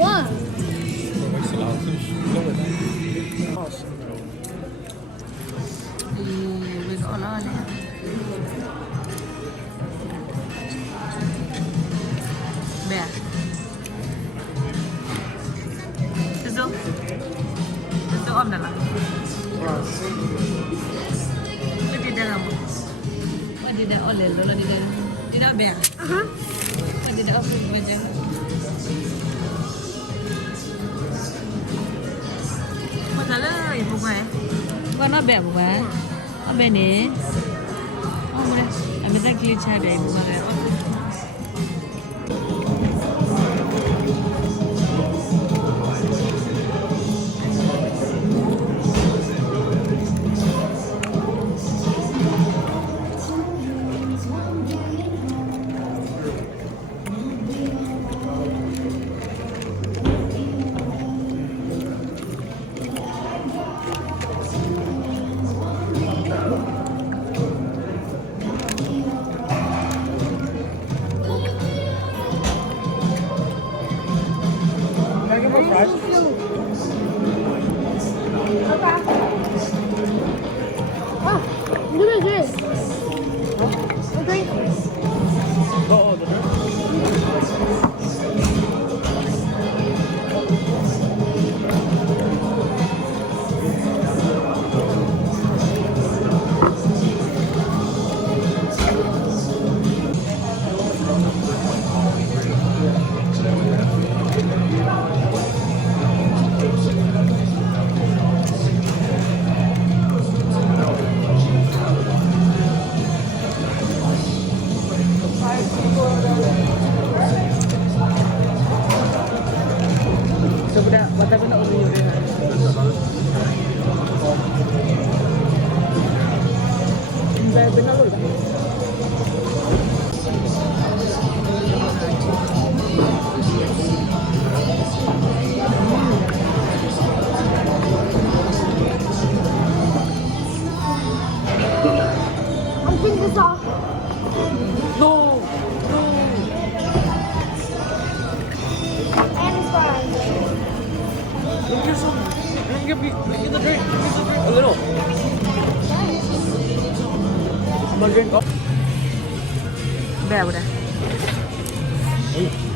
What? We got a lot here. Bear. Itu om dah lah. Di dalam. Di dalam oleh lo di dalam. Di dalam bear. Di dalam apa macam? Masalah ibu kan? Bukan apa bukan? Apa ni? Oh boleh. Ambil tak glitch ada ibu kan? Oh, look at this. Okay. Oh, the Sudah, bata ko na ulo yun. Hindi na ulo. I'm taking this off. No! No! And it's fine. Look at some. Give me the drink. Give me the drink. A little. I'm gonna drink. Bear udah. Oh.